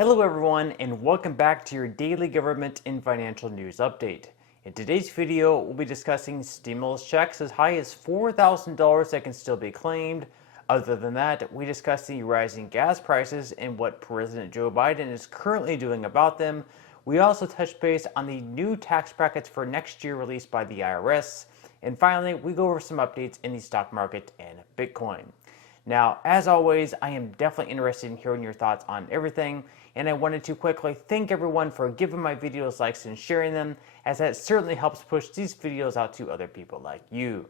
Hello everyone and welcome back to your daily government and financial news update. In today's video, we'll be discussing stimulus checks as high as $4,000 that can still be claimed. Other than that, we discuss the rising gas prices and what President Joe Biden is currently doing about them. We also touch base on the new tax brackets for next year released by the IRS. And finally, we go over some updates in the stock market and Bitcoin. Now, as always, I am definitely interested in hearing your thoughts on everything, and I wanted to quickly thank everyone for giving my videos likes and sharing them, as that certainly helps push these videos out to other people like you.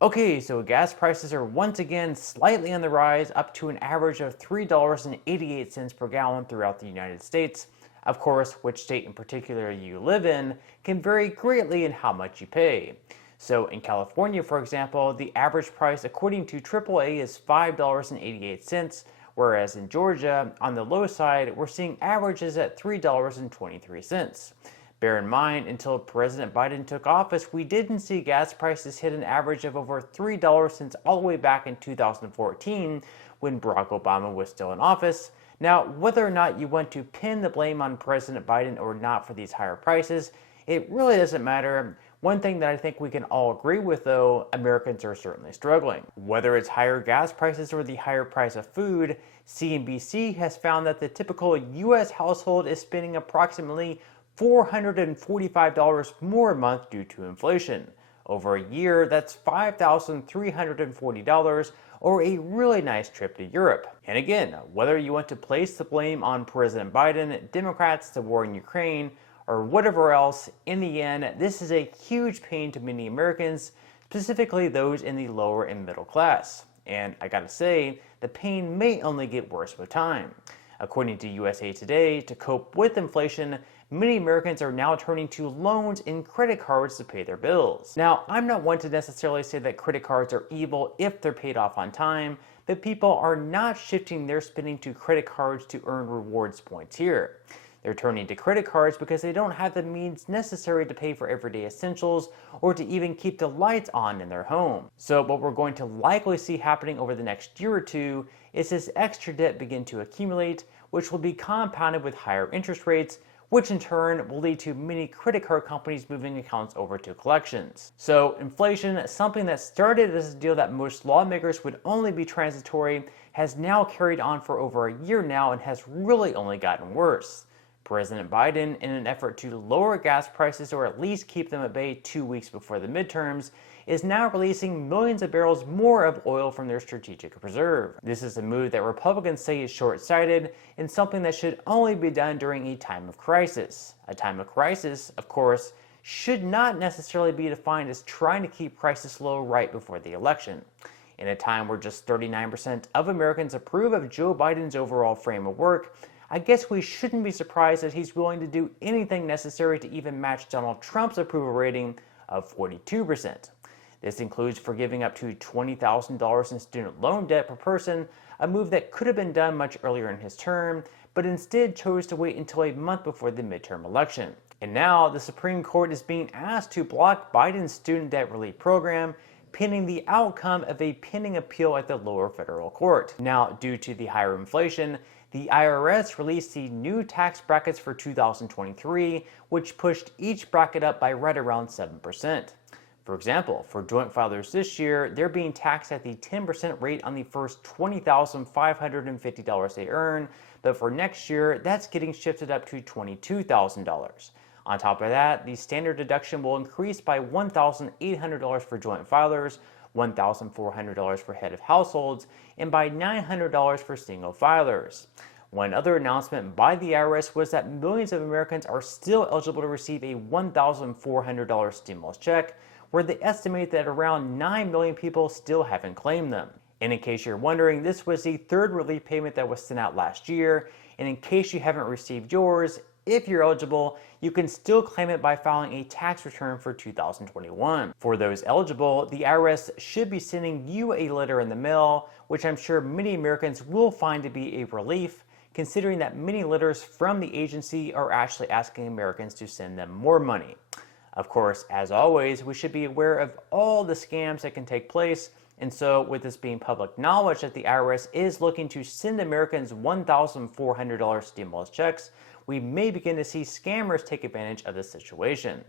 Okay, so gas prices are once again slightly on the rise, up to an average of $3.88 per gallon throughout the United States. Of course, which state in particular you live in can vary greatly in how much you pay. So in California, for example, the average price according to AAA is $5.88, whereas in Georgia, on the low side, we're seeing averages at $3.23. Bear in mind, until President Biden took office, we didn't see gas prices hit an average of over $3 since all the way back in 2014 when Barack Obama was still in office. Now, whether or not you want to pin the blame on President Biden or not for these higher prices, it really doesn't matter. One thing that I think we can all agree with, though, Americans are certainly struggling. Whether it's higher gas prices or the higher price of food, CNBC has found that the typical U.S. household is spending approximately $445 more a month due to inflation. Over a year, that's $5,340, or a really nice trip to Europe. And again, whether you want to place the blame on President Biden, Democrats, the war in Ukraine, or whatever else, in the end, this is a huge pain to many Americans, specifically those in the lower and middle class. And I gotta say, the pain may only get worse with time. According to USA Today, to cope with inflation, many Americans are now turning to loans and credit cards to pay their bills. Now, I'm not one to necessarily say that credit cards are evil if they're paid off on time, but people are not shifting their spending to credit cards to earn rewards points here. They're turning to credit cards because they don't have the means necessary to pay for everyday essentials or to even keep the lights on in their home. So what we're going to likely see happening over the next year or two is this extra debt begin to accumulate, which will be compounded with higher interest rates, which in turn will lead to many credit card companies moving accounts over to collections. So inflation, something that started as a deal that most lawmakers would only be transitory, has now carried on for over a year now and has really only gotten worse. President Biden, in an effort to lower gas prices or at least keep them at bay 2 weeks before the midterms, is now releasing millions of barrels more of oil from their strategic reserve. This is a move that Republicans say is short-sighted and something that should only be done during a time of crisis. A time of crisis, of course, should not necessarily be defined as trying to keep prices low right before the election. In a time where just 39% of Americans approve of Joe Biden's overall frame of work, I guess we shouldn't be surprised that he's willing to do anything necessary to even match Donald Trump's approval rating of 42%. This includes forgiving up to $20,000 in student loan debt per person, a move that could have been done much earlier in his term, but instead chose to wait until a month before the midterm election. And now the Supreme Court is being asked to block Biden's student debt relief program, pending the outcome of a pending appeal at the lower federal court. Now, due to the higher inflation, the IRS released the new tax brackets for 2023, which pushed each bracket up by right around 7%. For example, for joint filers this year, they're being taxed at the 10% rate on the first $20,550 they earn, but for next year, that's getting shifted up to $22,000. On top of that, the standard deduction will increase by $1,800 for joint filers, $1,400 for head of households, and by $900 for single filers. One other announcement by the IRS was that millions of Americans are still eligible to receive a $1,400 stimulus check, where they estimate that around 9 million people still haven't claimed them. And in case you're wondering, this was the third relief payment that was sent out last year, and in case you haven't received yours, if you're eligible, you can still claim it by filing a tax return for 2021. For those eligible, the IRS should be sending you a letter in the mail, which I'm sure many Americans will find to be a relief, considering that many letters from the agency are actually asking Americans to send them more money. Of course, as always, we should be aware of all the scams that can take place, And so, with this being public knowledge that the IRS is looking to send Americans $1,400 stimulus checks, we may begin to see scammers take advantage of this situation.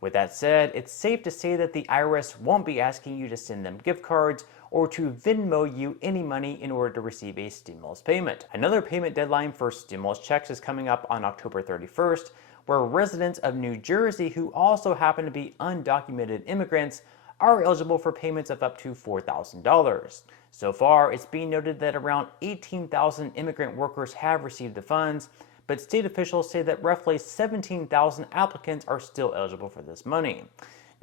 With that said, it's safe to say that the IRS won't be asking you to send them gift cards or to Venmo you any money in order to receive a stimulus payment. Another payment deadline for stimulus checks is coming up on October 31st, where residents of New Jersey who also happen to be undocumented immigrants are eligible for payments of up to $4,000. So far, it's being noted that around 18,000 immigrant workers have received the funds, but state officials say that roughly 17,000 applicants are still eligible for this money.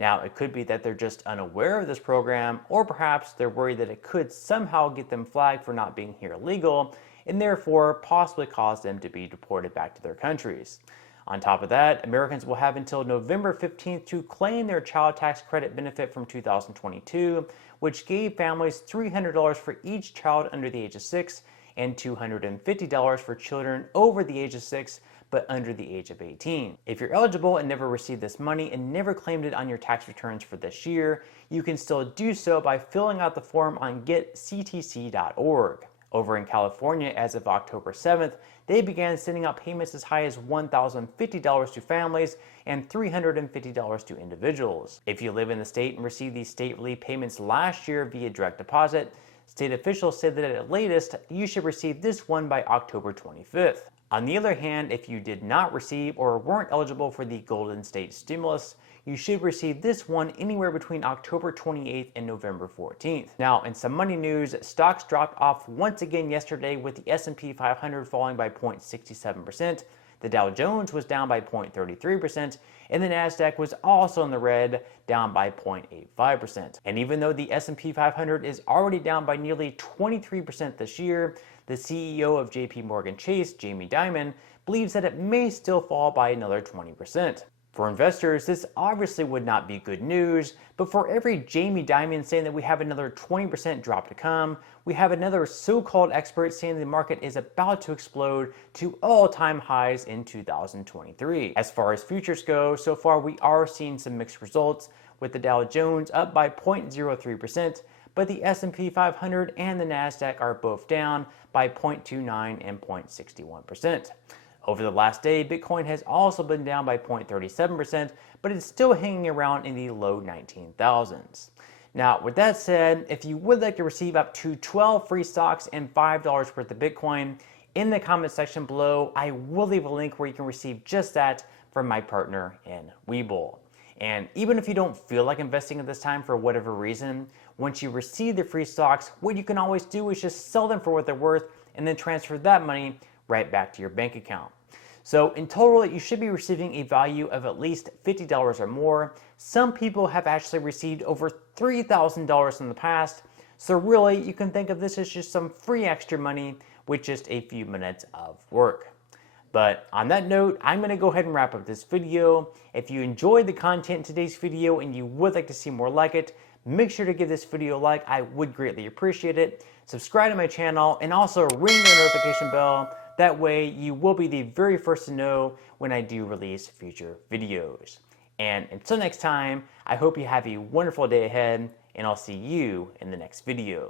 Now, it could be that they're just unaware of this program, or perhaps they're worried that it could somehow get them flagged for not being here legal, and therefore possibly cause them to be deported back to their countries. On top of that, Americans will have until November 15th to claim their child tax credit benefit from 2022, which gave families $300 for each child under the age of 6 and $250 for children over the age of 6 but under the age of 18. If you're eligible and never received this money and never claimed it on your tax returns for this year, you can still do so by filling out the form on getctc.org. Over in California, as of October 7th, they began sending out payments as high as $1,050 to families and $350 to individuals. If you live in the state and received these state relief payments last year via direct deposit, state officials said that at latest, you should receive this one by October 25th. On the other hand, if you did not receive or weren't eligible for the Golden State Stimulus, you should receive this one anywhere between October 28th and November 14th. Now, in some money news, stocks dropped off once again yesterday with the S&P 500 falling by 0.67%, the Dow Jones was down by 0.33%, and the Nasdaq was also in the red, down by 0.85%. And even though the S&P 500 is already down by nearly 23% this year, the CEO of JP Morgan Chase, Jamie Dimon, believes that it may still fall by another 20%. For investors, this obviously would not be good news, but for every Jamie Dimon saying that we have another 20% drop to come, we have another so-called expert saying the market is about to explode to all-time highs in 2023. As far as futures go, so far we are seeing some mixed results, with the Dow Jones up by 0.03%, but the S&P 500 and the Nasdaq are both down by 0.29 and 0.61%. Over the last day, Bitcoin has also been down by 0.37%, but it's still hanging around in the low 19,000s. Now, with that said, if you would like to receive up to 12 free stocks and $5 worth of Bitcoin, in the comment section below, I will leave a link where you can receive just that from my partner in Webull. And even if you don't feel like investing at this time for whatever reason, once you receive the free stocks, what you can always do is just sell them for what they're worth and then transfer that money right back to your bank account. So in total, you should be receiving a value of at least $50 or more. Some people have actually received over $3,000 in the past. So really, you can think of this as just some free extra money with just a few minutes of work. But on that note, I'm going to go ahead and wrap up this video. If you enjoyed the content in today's video and you would like to see more like it, make sure to give this video a like. I would greatly appreciate it. Subscribe to my channel and also ring the notification bell. That way you will be the very first to know when I do release future videos. And until next time, I hope you have a wonderful day ahead, and I'll see you in the next video.